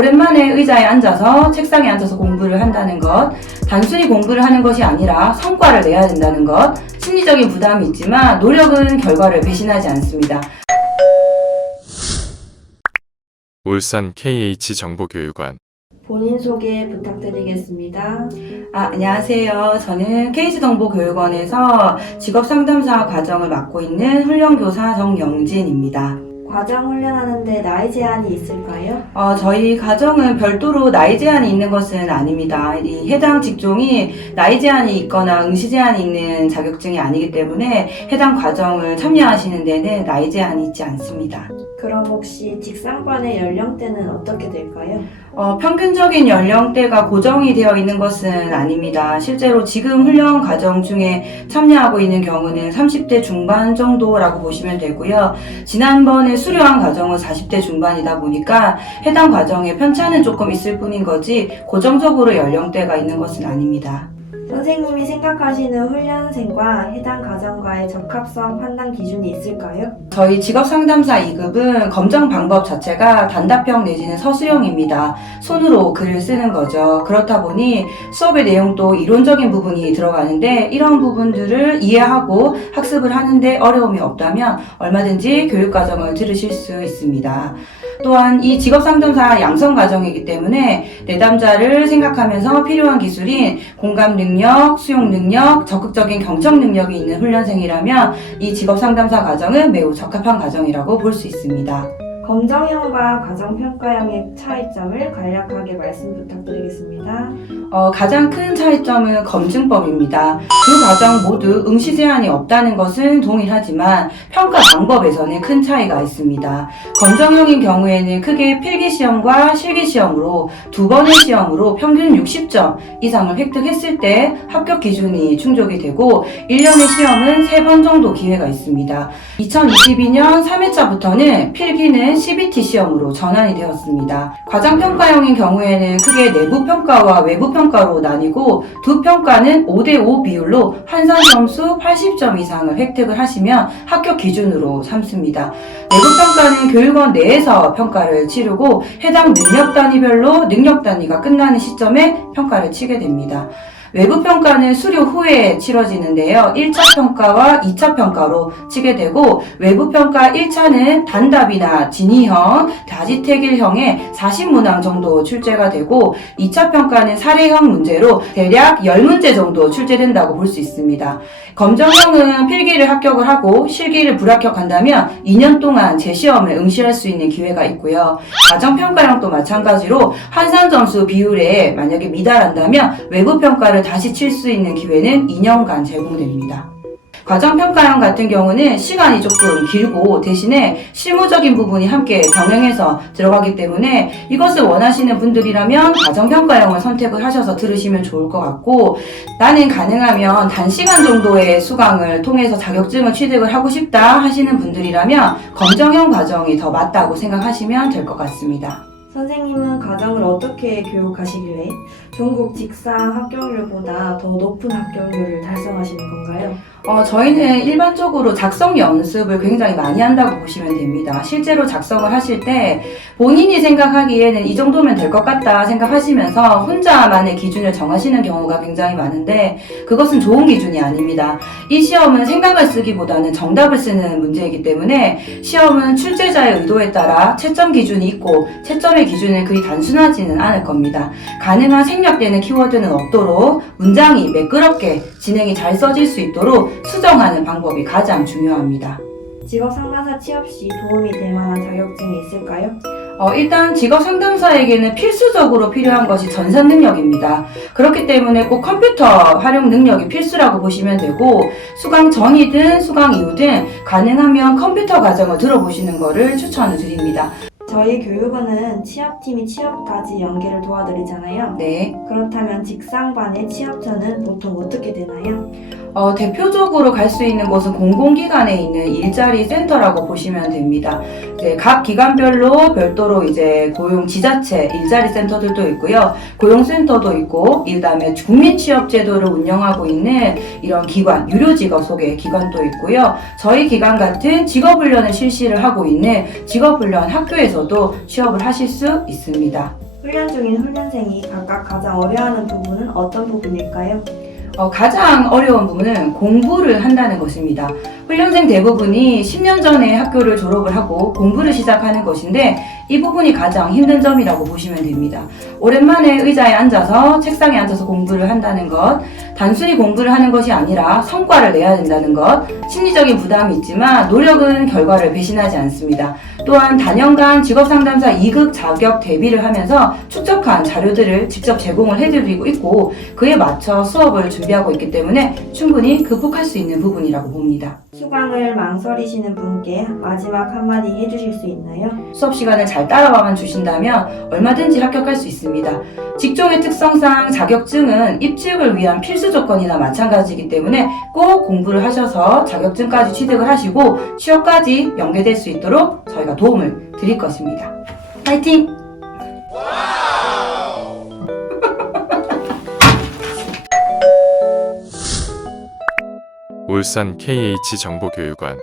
오랜만에 의자에 앉아서 책상에 앉아서 공부를 한다는 것, 단순히 공부를 하는 것이 아니라 성과를 내야 된다는 것, 심리적인 부담이 있지만 노력은 결과를 배신하지 않습니다. 울산 KH정보교육원 본인 소개 부탁드리겠습니다. 안녕하세요. 저는 KH정보교육원에서 직업상담사 과정을 맡고 있는 훈련교사 정영진입니다. 과정 훈련하는데 나이 제한이 있을까요? 저희 과정은 별도로 나이 제한이 있는 것은 아닙니다. 이 해당 직종이 나이 제한이 있거나 응시 제한이 있는 자격증이 아니기 때문에 해당 과정을 참여하시는 데는 나이 제한이 있지 않습니다. 그럼 혹시 직상반의 연령대는 어떻게 될까요? 평균적인 연령대가 고정이 되어 있는 것은 아닙니다. 실제로 지금 훈련 과정 중에 참여하고 있는 경우는 30대 중반 정도라고 보시면 되고요. 지난번에 수료한 과정은 40대 중반이다 보니까 해당 과정에 편차는 조금 있을 뿐인 거지 고정적으로 연령대가 있는 것은 아닙니다. 선생님이 생각하시는 훈련생과 해당 과정과의 적합성 판단 기준이 있을까요? 저희 직업상담사 2급은 검정 방법 자체가 단답형 내지는 서술형입니다. 손으로 글을 쓰는 거죠. 그렇다 보니 수업의 내용도 이론적인 부분이 들어가는데 이런 부분들을 이해하고 학습을 하는데 어려움이 없다면 얼마든지 교육과정을 들으실 수 있습니다. 또한 이 직업상담사 양성 과정이기 때문에 내담자를 생각하면서 필요한 기술인 공감 능력, 수용 능력, 적극적인 경청 능력이 있는 훈련생이라면 이 직업상담사 과정은 매우 적합한 과정이라고 볼 수 있습니다. 검정형과 과정평가형의 차이점을 간략하게 말씀 부탁드리겠습니다. 가장 큰 차이점은 검증법입니다. 두 과정 모두 응시 제한이 없다는 것은 동일하지만 평가 방법에서는 큰 차이가 있습니다. 검정형인 경우에는 크게 필기시험과 실기시험으로 두 번의 시험으로 평균 60점 이상을 획득했을 때 합격 기준이 충족이 되고 1년의 시험은 3번 정도 기회가 있습니다. 2022년 3회차부터는 필기는 CBT 시험으로 전환이 되었습니다. 과정평가형인 경우에는 크게 내부평가와 외부평가로 나뉘고 두 평가는 5대5 비율로 환산 점수 80점 이상을 획득을 하시면 합격 기준으로 삼습니다. 내부평가는 교육원 내에서 평가를 치르고 해당 능력 단위별로 능력 단위가 끝나는 시점에 평가를 치게 됩니다. 외부평가는 수료 후에 치러지는데요. 1차 평가와 2차 평가로 치게 되고 외부평가 1차는 단답이나 진의형, 다지택일형의 40문항 정도 출제가 되고 2차 평가는 사례형 문제로 대략 10문제 정도 출제된다고 볼 수 있습니다. 검정형은 필기를 합격을 하고 실기를 불합격한다면 2년 동안 재시험을 응시할 수 있는 기회가 있고요. 과정평가형도 마찬가지로 환산 점수 비율에 만약에 미달한다면 외부평가를 다시 칠 수 있는 기회는 2년간 제공됩니다. 과정평가형 같은 경우는 시간이 조금 길고 대신에 실무적인 부분이 함께 병행해서 들어가기 때문에 이것을 원하시는 분들이라면 과정평가형을 선택을 하셔서 들으시면 좋을 것 같고 나는 가능하면 단시간 정도의 수강을 통해서 자격증을 취득을 하고 싶다 하시는 분들이라면 검정형 과정이 더 맞다고 생각하시면 될 것 같습니다. 선생님은 과정을 어떻게 교육하시길래 전국 직상 합격률보다 더 높은 합격률을 달성하시는 건가요? 저희는 일반적으로 작성 연습을 굉장히 많이 한다고 보시면 됩니다. 실제로 작성을 하실 때 본인이 생각하기에는 이 정도면 될 것 같다 생각하시면서 혼자만의 기준을 정하시는 경우가 굉장히 많은데 그것은 좋은 기준이 아닙니다. 이 시험은 생각을 쓰기보다는 정답을 쓰는 문제이기 때문에 시험은 출제자의 의도에 따라 채점 기준이 있고 채점의 기준은 그리 단순하지는 않을 겁니다. 가능한 생략되는 키워드는 없도록 문장이 매끄럽게 진행이 잘 써질 수 있도록 수정하는 방법이 가장 중요합니다. 직업상담사 취업 시 도움이 될 만한 자격증이 있을까요? 일단 직업상담사에게는 필수적으로 필요한 것이 전산 능력입니다. 그렇기 때문에 꼭 컴퓨터 활용 능력이 필수라고 보시면 되고 수강 전이든 수강 이후든 가능하면 컴퓨터 과정을 들어보시는 것을 추천을 드립니다. 저희 교육원은 취업팀이 취업까지 연계를 도와드리잖아요. 네. 그렇다면 직상반의 취업처는 보통 어떻게 되나요? 대표적으로 갈 수 있는 곳은 공공기관에 있는 일자리 센터라고 보시면 됩니다. 이제 각 기관별로 별도로 이제 고용 지자체 일자리 센터들도 있고요. 고용센터도 있고, 이 다음에 국민취업제도를 운영하고 있는 이런 기관, 유료직업 소개 기관도 있고요. 저희 기관 같은 직업훈련을 실시를 하고 있는 직업훈련 학교에서도 취업을 하실 수 있습니다. 훈련 중인 훈련생이 각각 가장 어려워하는 부분은 어떤 부분일까요? 가장 어려운 부분은 공부를 한다는 것입니다. 훈련생 대부분이 10년 전에 학교를 졸업을 하고 공부를 시작하는 것인데 이 부분이 가장 힘든 점이라고 보시면 됩니다. 오랜만에 의자에 앉아서 책상에 앉아서 공부를 한다는 것, 단순히 공부를 하는 것이 아니라 성과를 내야 된다는 것, 심리적인 부담이 있지만 노력은 결과를 배신하지 않습니다. 또한 단연간 직업상담사 2급 자격 대비를 하면서 축적한 자료들을 직접 제공을 해드리고 있고 그에 맞춰 수업을 준비하고 있기 때문에 충분히 극복할 수 있는 부분이라고 봅니다. 수강을 망설이시는 분께 마지막 한마디 해주실 수 있나요? 수업 시간을 잘 따라와만 주신다면 얼마든지 합격할 수 있습니다. 직종의 특성상 자격증은 입직을 위한 필수 조건이나 마찬가지이기 때문에 꼭 공부를 하셔서 자격증까지 취득을 하시고 취업까지 연계될 수 있도록 저희가 도움을 드릴 것입니다. 파이팅! 울산 KH정보교육원